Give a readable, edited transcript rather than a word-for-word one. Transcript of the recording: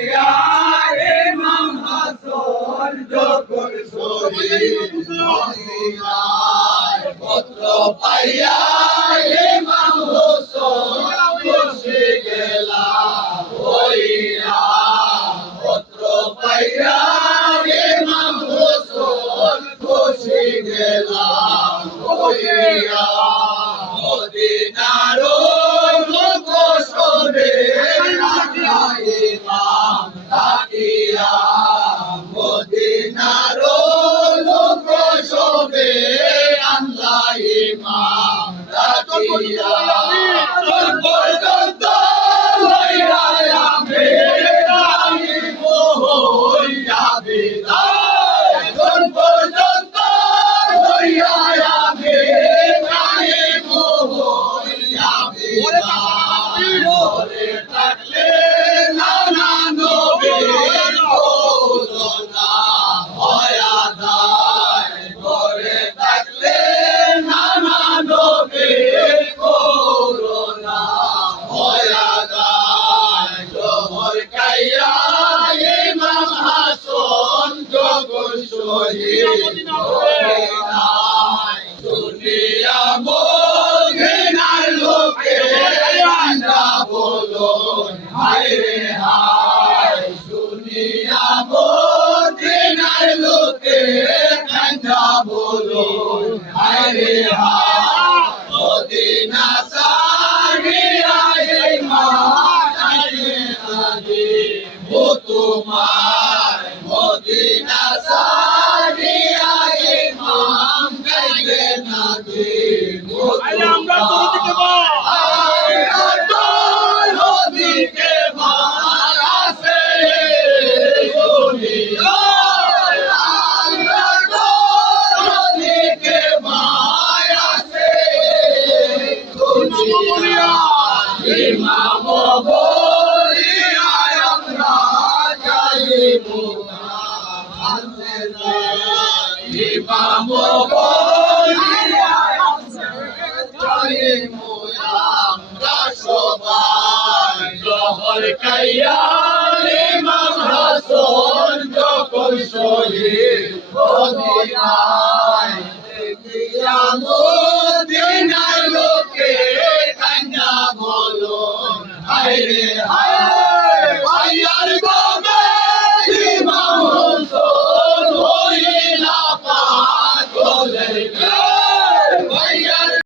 Kayah ইমাম হাসান যখন শহীদ মদিনায় পত্র পাইয়া ইমাম হোসেন খুশি গেলা হইয়া পত্র পাইয়া ইমাম হোসেন খুশি গেলা হইয়া মদিনার লোক শোনে ইমাম তাকিয়া মদিনার লোক শোনে আল্লাহ ইমাম তাকিয়া পর্যন্ত লইয়া আমি রাহিব হইয়া বিদায় পর্যন্ত লইয়া আমি রাহিব হইয়া বিদায় ওরে থাকলে নানা নবীর করুণা হয়া যায় ওরে থাকলে নানা নবীর করুণা হয়া যায় জহর কাইয়া ইমাম হাসান যখন শহীদ মদিনায় দুনিয়া মদিনার লোকে আন্দা বলো হায় রে হায় দুনিয়া মদিনার লোকে আন্দা বলো হায় রে হায় মদিনা সারিয়া ইমাম আয়ে আগে ও তোমার মদিনা সারিয়া ইমাম গাইলে না দে ও আমরা তো দিকে বা দিকে মারাসে দুনিয়া দিকে মারাসে দুনিয়া ইমাম বলিয়া আমরা যাইবো ইমাম বলিয়া যাইবো আমরা সবাই জহর কাইয়া ইমাম হাসান যখন শহীদ মদিনায়